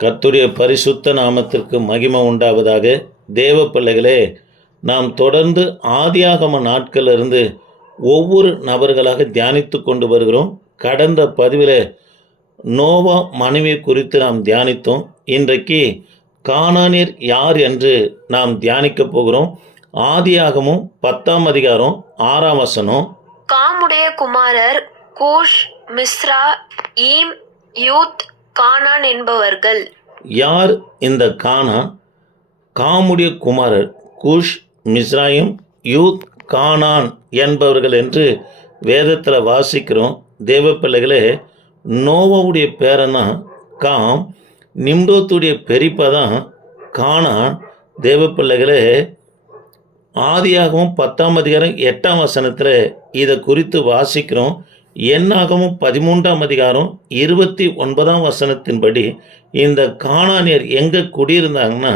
கர்த்தருடைய பரிசுத்த நாமத்திற்கு மகிமை உண்டாவதாக. தேவ பிள்ளைகளே நாம் தொடர்ந்து ஆதியாகம நாட்களிலிருந்து ஒவ்வொரு நபர்களாக தியானித்து கொண்டு வருகிறோம். கடந்த பதிவில் நோவா மனைவி குறித்து நாம் தியானித்தோம். இன்றைக்கு காணானியர் யார் என்று நாம் தியானிக்கப் போகிறோம். ஆதியாகமும் பத்தாம் அதிகாரம் ஆறாம் வசனம். காமுடைய குமாரர் கூஷ் மிஸ்ரா ஈம் யூத் கானான் என்பவர்கள். யார் இந்த கானான் காமுடைய குமாரர் குஷ் மிஸ்ராயிம் யூத் கானான் என்பவர்கள் என்று வேதத்தில் வாசிக்கிறோம். தேவ பிள்ளைகளே நோவாவுடைய பேரனா காம் நிம்ரோத்துடைய பெரிப்பா தான் கானான். தேவ பிள்ளைகளே ஆதியாகவும் பத்தாம் அதிகாரம் எட்டாம் வசனத்தில் இதை குறித்து வாசிக்கிறோம். என்னாகவும் பதிமூன்றாம் அதிகாரம் இருபத்தி ஒன்பதாம் வசனத்தின்படி இந்த காணானியர் எங்கே குடியிருந்தாங்கன்னா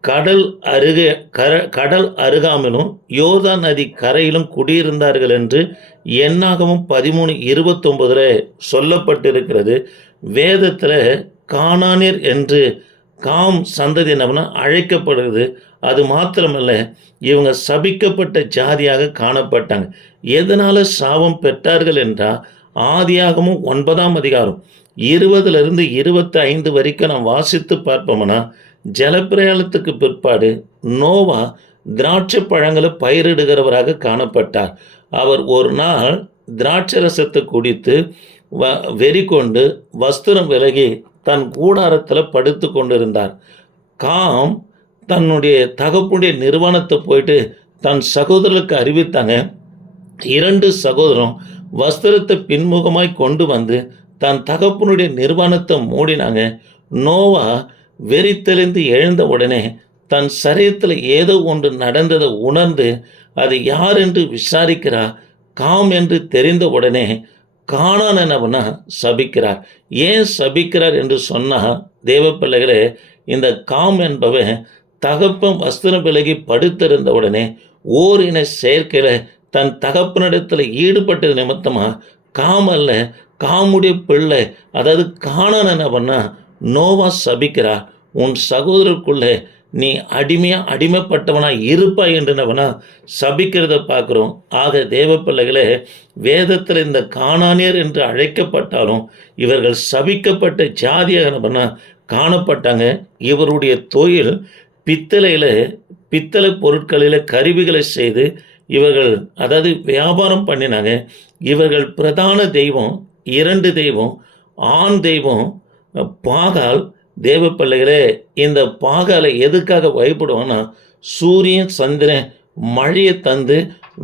கடல் அருகே கர கடல் அருகாமலும் யோதா நதி கரையிலும் குடியிருந்தார்கள் என்று என்னாகவும் பதிமூணு இருபத்தொம்பதில் சொல்லப்பட்டிருக்கிறது. வேதத்தில் காணானியர் என்று காம் சந்ததி சந்ததியினவன அழைக்கப்படுறது அது மாத்திரமல்ல இவங்க சபிக்கப்பட்ட ஜாதியாக காணப்பட்டாங்க. எதனால் சாபம் பெற்றார்கள் என்றால் ஆதியாகமும் ஒன்பதாம் அதிகாரம் இருபதுலேருந்து இருபத்தி ஐந்து வரைக்கும் நாம் வாசித்து பார்ப்போம்னா ஜலப்பிரயாணத்துக்கு பிற்பாடு நோவா திராட்சை பழங்களை பயிரிடுகிறவராக காணப்பட்டார். அவர் ஒரு நாள் திராட்சை ரசத்தை குடித்து வ வெறி கொண்டு வஸ்திரம் விலகி தன் கூடாரத்தில் படுத்து கொண்டிருந்தார். காம் தன்னுடைய தகப்புடைய நிறுவனத்தை போயிட்டு தன் சகோதரருக்கு அறிவித்தாங்க. இரண்டு சகோதரம் வஸ்திரத்தை பின்முகமாய் கொண்டு வந்து தன் தகப்பனுடைய நிர்வாணத்தை மூடினாங்க. நோவா வெறி தெளிந்து எழுந்த உடனே தன் சரீரத்தில் ஏதோ ஒன்று நடந்ததை உணர்ந்து அது யார் என்று விசாரிக்கிறா? காம் என்று தெரிந்த உடனே காணானவனா சபிக்கிறார். ஏன் சபிக்கிறார் என்று சொன்னால் தேவ பிள்ளைகளே இந்த காம் என்பவன் தகப்பம் வஸ்திரம் விலகி படுத்திருந்த உடனே ஓரின செயற்கையில் தன் தகப்பனிடத்தில் ஈடுபட்டது நிமித்தமாக காமல்ல காமுடைய பிள்ளை அதாவது காணான் என்ன பண்ணால் நோவா சபிக்கிறார். உன் சகோதரருக்குள்ளே நீ அடிமையாக அடிமைப்பட்டவனாக இருப்பாய் என்றவனா சபிக்கிறத பார்க்குறோம். ஆக தேவ பிள்ளைகளே வேதத்தில் இந்த காணானியர் என்று அழைக்கப்பட்டாலும் இவர்கள் சபிக்கப்பட்ட ஜாதியானவனா காணப்பட்டாங்க. இவருடைய தொழில் பித்தளையில் பித்தளை பொருட்களில் கருவிகளை செய்து இவர்கள் அதாவது வியாபாரம் பண்ணினாங்க. இவர்கள் பிரதான தெய்வம் இரண்டு தெய்வம் ஆண் தெய்வம் பாகால் தேவ பிள்ளைகளே இந்த பாகாலை எதுக்காக பயப்படுவோம்னா சூரியன் சந்திரன் மழையை தந்து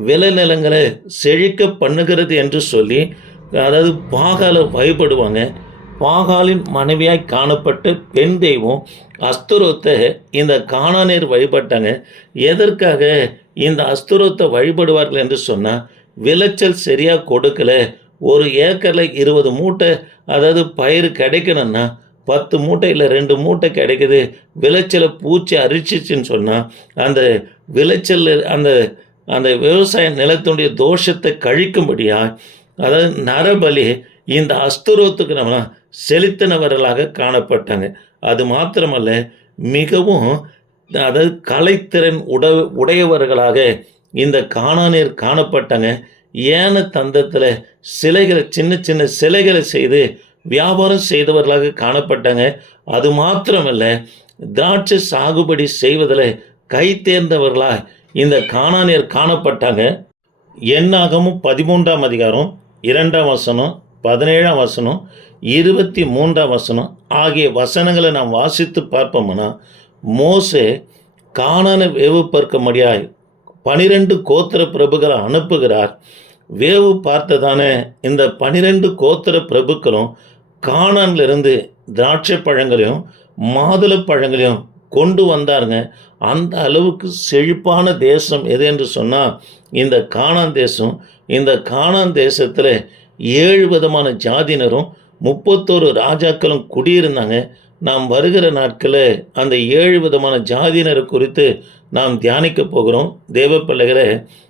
விளைநிலங்களை செழிக்க பண்ணுகிறது என்று சொல்லி அதாவது பாகாலை வழிபடுவாங்க. பாகாலின் மனைவியாய் காணப்பட்ட பெண் தெய்வம் அஸ்துரோத்தை இந்த காணாநேர் வழிபட்டாங்க. எதற்காக இந்த அஸ்துரோத்தை வழிபடுவார்கள் என்று சொன்னால் விளைச்சல் சரியாக கொடுக்கல. ஒரு ஏக்கரில் இருபது மூட்டை அதாவது பயிர் கிடைக்கணும்னா பத்து மூட்டையில் ரெண்டு மூட்டை கிடைக்குது. விளைச்சலை பூச்சி அரிச்சிச்சின்னு சொன்னால் அந்த விளைச்சல் அந்த அந்த விவசாய நிலத்தினுடைய தோஷத்தை கழிக்கும்படியாக அதாவது நரபலி இந்த அஸ்துரோத்துக்கு நம்ம செலுத்தினவர்களாக காணப்பட்டாங்க. அது மாத்திரமல்ல மிகவும் அதாவது கலைத்திறன் உட உடையவர்களாக இந்த காணானியர் காணப்பட்டாங்க. ஏன தந்தத்தில் சிலைகளை சின்ன சின்ன சிலைகளை செய்து வியாபாரம் செய்தவர்களாக காணப்பட்டாங்க. அது மாத்திரமல்ல திராட்சை சாகுபடி செய்வதில் கை தேர்ந்தவர்களாக இந்த காணானியர் காணப்பட்டாங்க. எண்ணாகமும் பதிமூன்றாம் அதிகாரம் இரண்டாம் வசனம் பதினேழாம் வசனம் இருபத்தி மூன்றாம் வசனம் ஆகிய வசனங்களை நாம் வாசித்து பார்ப்போம்னா மோசே காணான வேவு பார்க்க முடியாய் பனிரெண்டு கோத்திர பிரபுகளை அனுப்புகிறார். வேவு பார்த்ததான இந்த பனிரெண்டு கோத்திர பிரபுக்களும் காணான்லேருந்து திராட்சை பழங்களையும் மாதுளை பழங்களையும் கொண்டு வந்தாருங்க. அந்த அளவுக்கு செழிப்பான தேசம் எது என்று சொன்னால் இந்த காணான் தேசம். இந்த காணான் தேசத்தில் ஏழு விதமான ஜாதியினரும் முப்பத்தோரு ராஜாக்களும் குடியிருந்தாங்க. நாம் வருகிற நாட்களில் அந்த ஏழு விதமான ஜாதியினர் குறித்து நாம் தியானிக்க போகிறோம். தேவ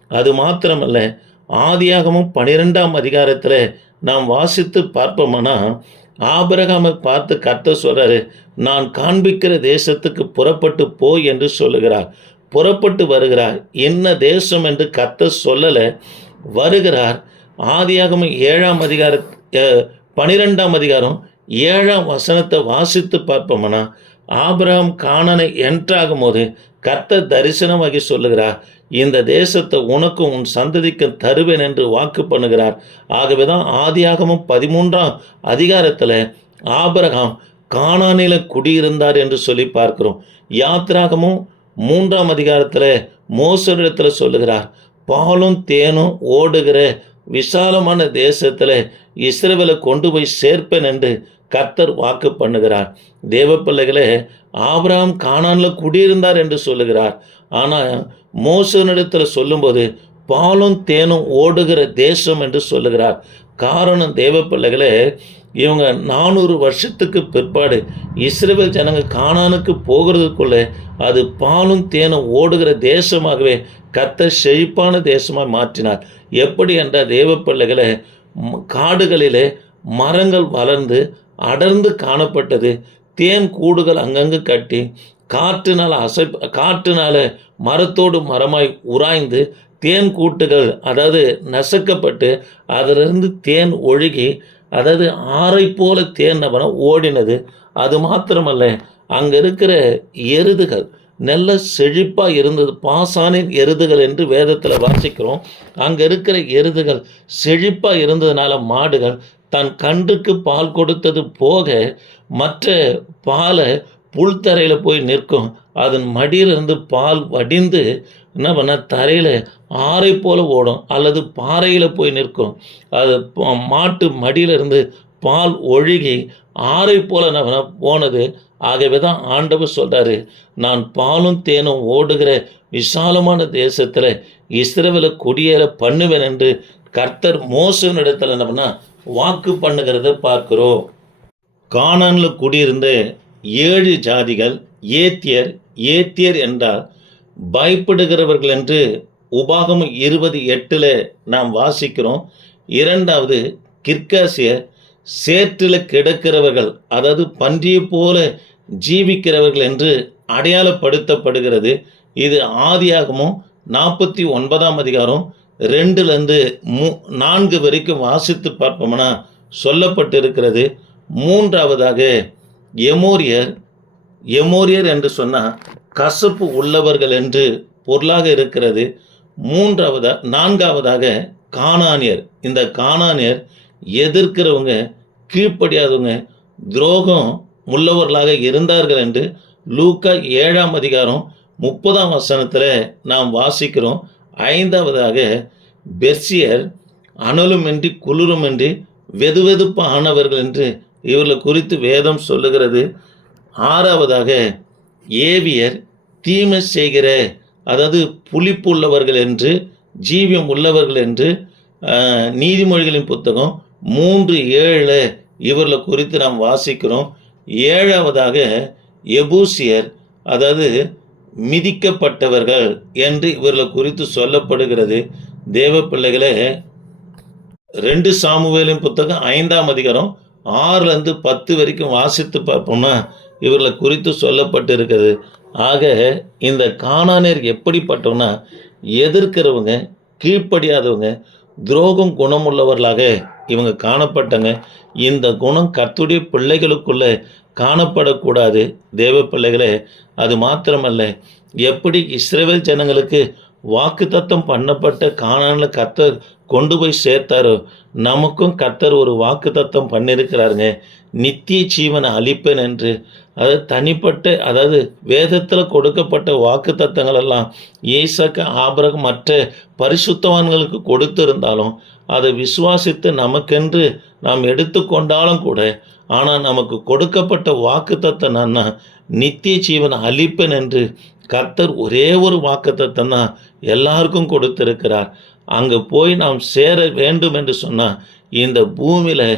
அது மாத்திரமல்ல ஆதியாகமும் பனிரெண்டாம் அதிகாரத்தில் நாம் வாசித்து பார்ப்போம்னா ஆபரகாமை பார்த்து கத்த சொல்றாரு நான் காண்பிக்கிற தேசத்துக்கு புறப்பட்டு போ என்று சொல்லுகிறார். புறப்பட்டு வருகிறார். என்ன தேசம் என்று கத்த சொல்லலை. வருகிறார். ஆதியாகம ஏழாம் அதிகார பனிரெண்டாம் அதிகாரம் ஏழாம் வசனத்தை வாசித்து பார்ப்போம்னா ஆபிரகாம் காணனை என்றாகும் போது கத்த தரிசனமாகி சொல்லுகிறார். இந்த தேசத்தை உனக்கும் உன் சந்ததிக்கும் தருவேன் என்று வாக்கு பண்ணுகிறார். ஆகவே தான் ஆதியாகமும் பதிமூன்றாம் அதிகாரத்தில் ஆபரகாம் காணானில குடியிருந்தார் என்று சொல்லி பார்க்கிறோம். யாத்ராகமும் மூன்றாம் அதிகாரத்தில் மோசரிடத்தில் சொல்லுகிறார் பாலும் தேனும் ஓடுகிற விசாலமான தேசத்தில் இஸ்ரவேலை கொண்டு போய் சேர்ப்பேன் என்று கர்த்தர் வாக்கு பண்ணுகிறார். தேவ பிள்ளைகளே ஆபிரகாம் காணானில் குடியிருந்தார் என்று சொல்லுகிறார். ஆனால் மோசனிடத்தில் சொல்லும்போது பாலும் தேனும் ஓடுகிற தேசம் என்று சொல்லுகிறார். காரணம் தேவ பிள்ளைகளே இவங்க நானூறு வருஷத்துக்கு பிற்பாடு இஸ்ரேல் ஜனங்க காணானுக்கு போகிறதுக்குள்ளே அது பாலும் தேனும் ஓடுகிற தேசமாகவே கத்த செழிப்பான தேசமாக மாற்றினார். எப்படி என்றால் தேவ பிள்ளைகளை காடுகளிலே மரங்கள் வளர்ந்து அடர்ந்து காணப்பட்டது. தேன் கூடுகள் அங்கங்கு கட்டி காற்றினால் அசை காற்றுனால் மரத்தோடு மரமாய் உராய்ந்து தேன் கூட்டுகள் அதாவது நசுக்கப்பட்டு அதிலிருந்து தேன் ஒழுகி அதாவது ஆறை போல தேன் நபனம் ஓடினது. அது மாத்திரமல்ல அங்கே இருக்கிற எருதுகள் நல்ல செழிப்பாக இருந்தது. பாசானின் எருதுகள் என்று வேதத்தில் வாசிக்கிறோம். அங்கே இருக்கிற எருதுகள் செழிப்பாக இருந்ததுனால மாடுகள் தன் கன்றுக்கு பால் கொடுத்தது போக மற்ற பாலை புல்தரையில் போய் நிற்கும். அதன் மடியிலிருந்து பால் வடிந்து என்ன பண்ண தரையில் ஆறை போல் ஓடும். அல்லது பாறையில் போய் நிற்கும். அது மாட்டு மடியிலிருந்து பால் ஒழுகி ஆறை போல் என்ன பண்ண போனது. ஆகவே தான் ஆண்டவர் சொல்கிறாரு நான் பாலும் தேனும் ஓடுகிற விசாலமான தேசத்தில் இஸ்ரேவில் குடியேற பண்ணுவேன் என்று கர்த்தர் மோசனிடத்தில் என்ன பண்ணால் வாக்கு பண்ணுகிறத பார்க்கிறோம். காணானில் குடியிருந்த ஏழு ஜாதிகள் ஏத்தியர் ஏத்தியர் என்றால் பயப்படுகிறவர்கள் என்று உபாகமம் இருபது எட்டில் நாம் வாசிக்கிறோம். இரண்டாவது கிர்காசியர் சேற்றில் கிடக்கிறவர்கள் அதாவது பன்றியை போல ஜீவிக்கிறவர்கள் என்று அடையாளப்படுத்தப்படுகிறது. இது ஆதியாகமும் நாற்பத்தி ஒன்பதாம் அதிகாரம் ரெண்டுலேருந்து மூ நான்கு வரைக்கும் வாசித்து பார்ப்போம்னா சொல்லப்பட்டிருக்கிறது. மூன்றாவதாக எமோரியர் எமோரியர் என்று சொன்னால் கசப்பு உள்ளவர்கள் என்று பொருளாக இருக்கிறது. மூன்றாவதா நான்காவதாக காணானியர். இந்த காணானியர் எதிர்க்கிறவங்க கீழ்ப்படியாதவங்க துரோகம் உள்ளவர்களாக இருந்தார்கள் என்று லூக்கா ஏழாம் அதிகாரம் முப்பதாம் வசனத்தில் நாம் வாசிக்கிறோம். ஐந்தாவதாக பெர்சியர் அனலுமின்றி குளிருமின்றி வெதுவெதுப்பானவர்கள் என்று இவர்களை குறித்து வேதம் சொல்லுகிறது. ஆறாவதாக ஏவியர் தீமை செய்கிற அதாவது புளிப்புள்ளவர்கள் என்று ஜீவியம் உள்ளவர்கள் என்று நீதிமொழிகளின் புத்தகம் மூன்று ஏழு இவர்களை குறித்து நாம் வாசிக்கிறோம். ஏழாவதாக எபூசியர் அதாவது மிதிக்கப்பட்டவர்கள் என்று இவர்களை குறித்து சொல்லப்படுகிறது. தேவ பிள்ளைகளை ரெண்டு சாமுவேலின் புத்தகம் ஐந்தாம் அதிகாரம் ஆறுலேருந்து பத்து வரைக்கும் வாசித்து பார்ப்போம்னா இவர்களை குறித்து சொல்லப்பட்டிருக்கிறது. ஆக இந்த காணானியர் எப்படிப்பட்டவனா எதிர்க்கிறவங்க கீழ்ப்படியாதவங்க துரோகம் குணமுள்ளவர்களாக இவங்க காணப்பட்டங்க. இந்த குணம் கத்துடைய பிள்ளைகளுக்குள்ளே காணப்படக்கூடாது தேவ பிள்ளைகளே. அது மாத்திரமல்ல எப்படி இஸ்ரவேல் ஜனங்களுக்கு வாக்குத்தத்தம் பண்ணப்பட்ட கானானில் கத்தர் கொண்டு போய் சேர்த்தாரோ. நமக்கும் கத்தர் ஒரு வாக்குத்தத்தம் பண்ணியிருக்கிறாருங்க நித்திய ஜீவனை அழிப்பேன் என்று. அதாவது தனிப்பட்ட அதாவது வேதத்தில் கொடுக்கப்பட்ட வாக்குத்தத்தங்கள் எல்லாம் ஏசக்க ஆபரகம் மற்ற பரிசுத்தவான்களுக்கு கொடுத்திருந்தாலும் அதை விசுவாசித்து நமக்கென்று நாம் எடுத்துக்கொண்டாலும் கூட ஆனால் நமக்கு கொடுக்கப்பட்ட வாக்குத்தத்தை என்னன்னா நித்திய ஜீவன் அளிப்பேன் என்று கர்த்தர் ஒரே ஒரு வாக்குத்தத்தம் தான் எல்லாருக்கும் கொடுத்திருக்கிறார். அங்கே போய் நாம் சேர வேண்டும் என்று சொன்னால் இந்த பூமியில்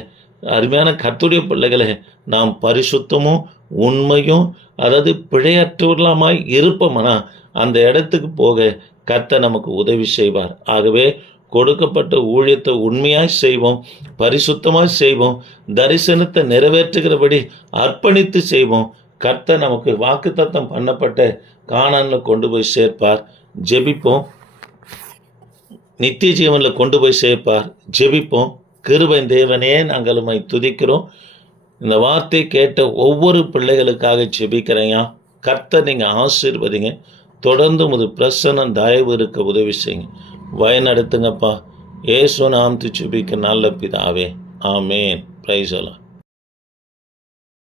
அருமையான கத்துடைய பிள்ளைகளை நாம் பரிசுத்தமும் உண்மையும் அதாவது பிழையற்றவர்களாமாய் இருப்போம்னா அந்த இடத்துக்கு போக கர்த்தர் நமக்கு உதவி செய்வார். ஆகவே கொடுக்கப்பட்ட ஊழியத்தை உண்மையாய் செய்வோம் பரிசுத்தமாய் செய்வோம் தரிசனத்தை நிறைவேற்றுகிறபடி அர்ப்பணித்து செய்வோம். கர்த்தர் நமக்கு வாக்குத்தத்தம் பண்ணப்பட்ட காணானில் கொண்டு போய் சேர்ப்பார் ஜெபிப்போம். நித்திய ஜீவனில் கொண்டு போய் சேர்ப்பார் ஜெபிப்போம். கிருபை தேவனே நாங்கள் உம்மை துதிக்கிறோம். இந்த வார்த்தை கேட்ட ஒவ்வொரு பிள்ளைகளுக்காக ஜெபிக்கிறேயா கர்த்தர் நீங்கள் ஆசீர்வதிங்க. தொடர்ந்து முது பிரசன்னம் தயவு இருக்க உதவி செய்யுங்க. வயநடத்துங்கப்பா. ஏசு நாம் துச்சுபிக்கு நல்ல பிதாவே. ஆமேன். பிரைஸ் எல்லாம்